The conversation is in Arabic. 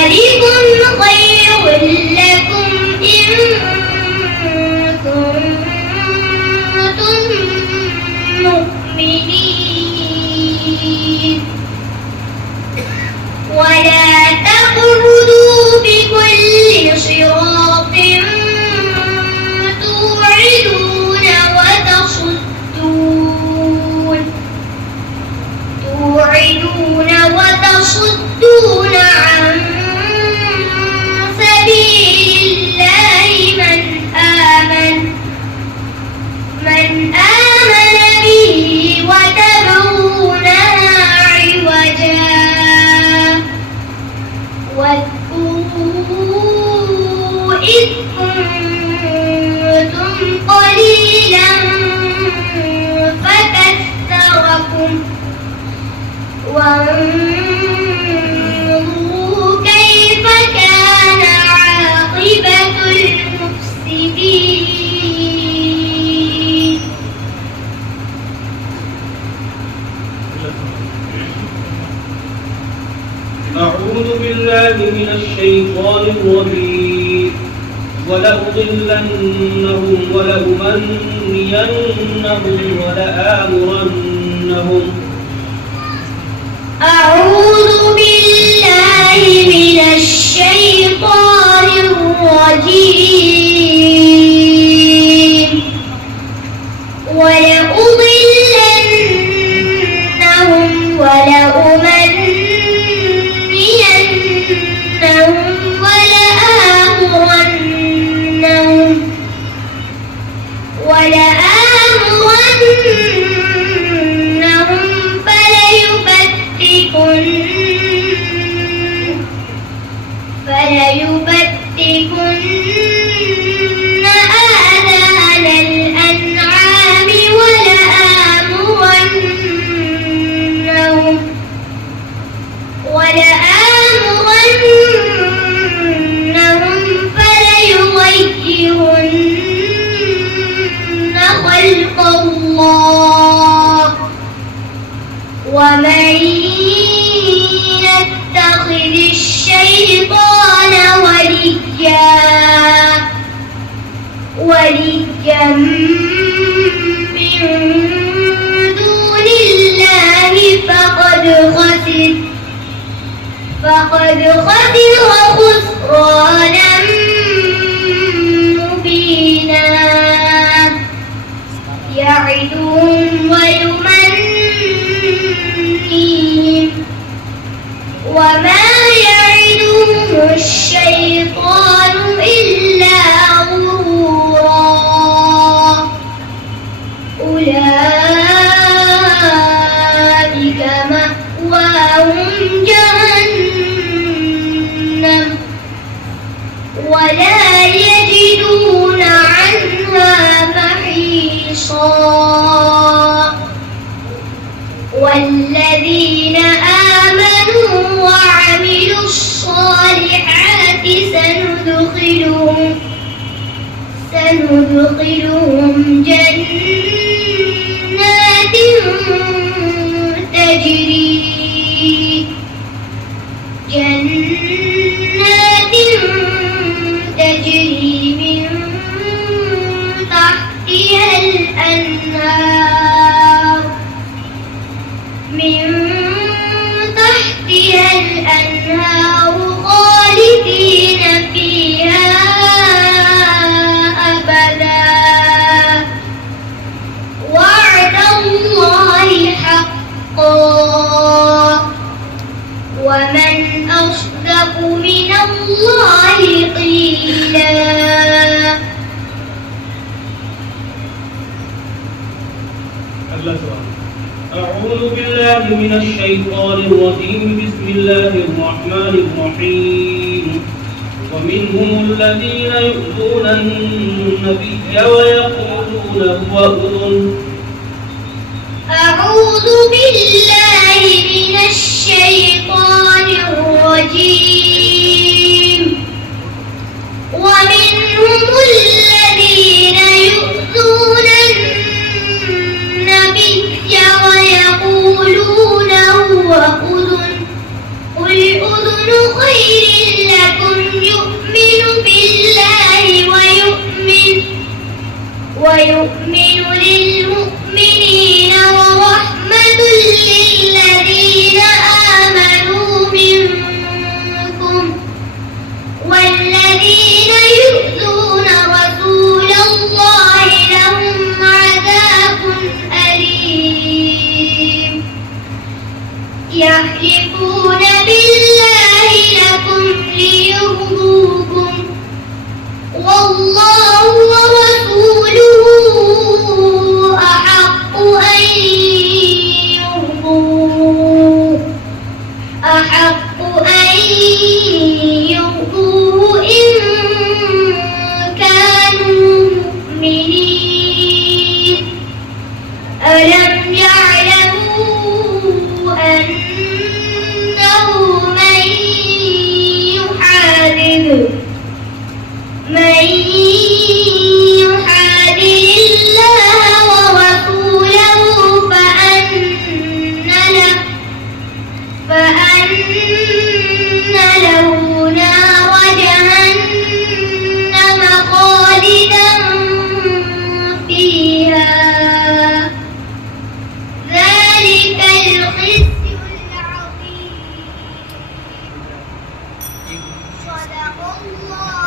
ذلكم خير لكم إن كنتم مؤمنين ولا تقعدوا بكل صراط توعدون وتصدون عن سبيل الله من آمن به وتبغونها عوجا واذكروا إذ كنتم قليلا فكثركم وانظروا كيف كان عاقبة المفسدين. أعوذ بالله من الشيطان الرجيم ولأضلنهم ولأمنينهم ولآمرنهم. أعوذ بالله من الشيطان الرجيم ولأضلنهم ولأمنينهم ولآمرنهم فليبتكن آذان الأنعام ولآمرنهم فليغيرن خلق الله ومن يتخذ الشيطان وليا من دون الله فقد خسر خسرانا مبينا يعدهم ويمنيهم وما يعدهم الشيطان إلا غرورا أولئك مأواهم جهنم ولا يجدون عنها محيصا والذين آمنوا وعملوا الصالحات سندخلهم جنات تجري من تحتها الأنهار خالدين فيها أبدا وعد الله حقا ومن أصدق من الله قيلا. أعوذ بالله من الشيطان الرجيم بسم الله الرحمن الرحيم ومنهم الذين يؤذون النبي ويقولون هو أذن. أعوذ بالله من الشيطان الرجيم ومنهم الذين يؤذون النبي ويقولون هو أذن قل أذن خير لكم يؤمن بالله ويؤمن للمؤمنين ورحمة للذين آمنوا منكم والذين يؤذون رسول الله لهم عذاب أليم يحلفون بالله لكم ليرضوكم والله ورسوله أحق أن يرضوه إن كانوا مؤمنين ألم يعلموا أنه من يحادد الله ورسوله فأن له نار جهنم خالدا فيها ذلك الخزي العظيم صدق الله